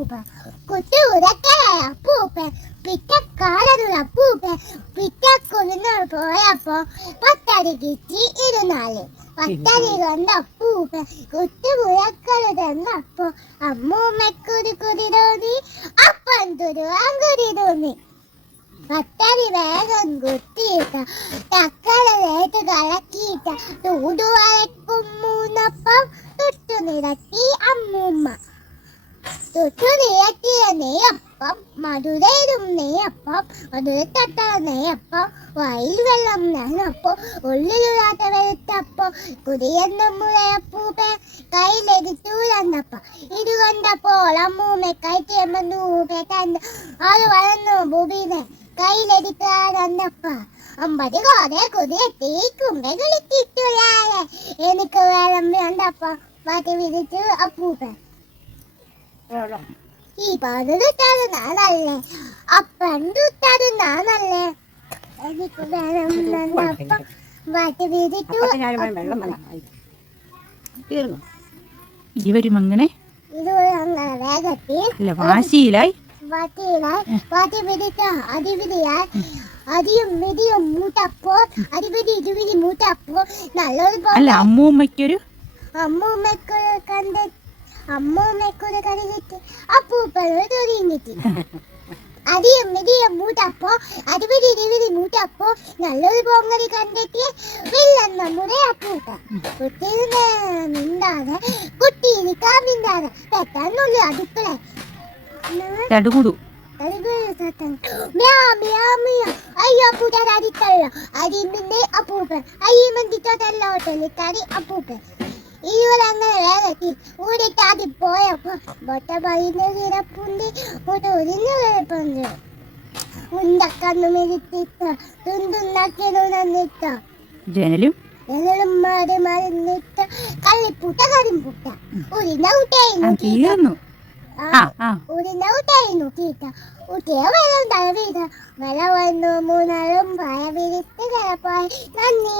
അപ്പൂപ്പൻ കുട്ടി ഉറക്കലായ അപ്പൂപ്പൻ പിറ്റക്കാലൊരു അപ്പൂപ്പൻ പിറ്റക്കൊന്നു പോയപ്പോ പത്തടി കിട്ടി ഇരുന്നാല് പത്തടി കണ്ട അപ്പൂപ്പൻ കുട്ടി ഉറക്കല് തന്നപ്പോ അമ്മൂമ്മക്കൊരു കുടി തോന്നി അപ്പൻ തുരുവാൻ കുടി തോന്നി പത്തടി വേഗം കുത്തിയിട്ട തക്കളേറ്റ് കളക്കിയിട്ട തൂതുവരക്കും മൂന്നപ്പം തൊട്ടു നിരത്തി അമ്മൂമ്മ തൊട്ടു നിരത്തിയ നെയ്യപ്പം മധുരയിലും നെയ്യപ്പം മധുരത്തട്ട നെയ്യപ്പം വയൽ വെള്ളം നനപ്പം ഉള്ളിലുള്ളാത്ത വെളുത്തപ്പം കുടിയെന്ന മുളയപ്പൂപ്പൻ കയ്യിലെടുത്തു തന്നപ്പം ഇത് കണ്ടപ്പോൾ അമ്മൂമ്മ കൈത്തിയമ്മൂപ്പ തന്നെ അത് വളർന്നു ഭൂമിനെ കയ്യിലെടുക്കാൻ തന്നപ്പ 50 കോടെ കുതിരെത്തി കുമ്പകളിത്തിട്ടുള്ളാരെ എനിക്ക് വേണം വേണ്ടപ്പ മാറ്റി വിരിച്ചു അപ്പൂപ്പൻ ഈ പതിട്ടാറ് നാളല്ലേ അപ്പണ്ടിട്ടാറ് നാളല്ലേ എനിക്ക് വേണം വേണ്ടപ്പ മാറ്റി വിരിച്ചു ഇരുവരും അങ്ങനെ വേഗത്തിൽ വാശിയിലായി അല്ല അമ്മൂമ്മയ്ക്കൊരു അമ്മൂമ്മക്കൊരു കറി കിട്ടി അപ്പൂപ്പനൊരു തൊഴിഞ്ഞിട്ട് അടിയും ഇടിയും മൂട്ടപ്പോ അടിപിടി ഇരുപിടി മൂട്ടപ്പോ നല്ലൊരു പൊങ്ങടി കണ്ടിട്ട് വില്ലൻ നമ്മുടെ അപ്പൂപ്പ കുട്ടിയുടെ മിണ്ടാതെ കുട്ടിയിരിക്കാൻ മിണ്ടാതെ പെട്ടെന്നുള്ള അടുക്കള തടുകുടു അയ്യോ കൂട്ടാൻ അടിക്കല്ല അടിമിന്റെ അപ്പൂപ്പൻ അയ്യമ്മന്തിട്ടല്ല ഹോട്ടലിൽ കറി അപ്പൂപ്പൻ ഇവരങ്ങനെ വേഗത്തിൽ ഊടിട്ടാതി പോയപ്പോ ബൊട്ട പൈനപ്പുണ്ടി ഒരിഞ്ഞു കിടപ്പുണ്ട് ഉണ്ടക്കന്നു മെരുത്തിട്ട തുണ്ടുണ്ടാക്കിയത് നന്നിട്ട ജനലും ജനലും മാറി മറിഞ്ഞിട്ട കള്ളിപ്പൂട്ട കരിമ്പൂട്ട ഉരിഞ്ഞ ഉരിഞ്ഞ തീറ്റ ഊട്ടിയ വെള്ളം തഴവിട്ട വെള്ളം വന്നു മൂന്നാളും പഴ വിരിത്ത് കിടപ്പായി നന്ദി.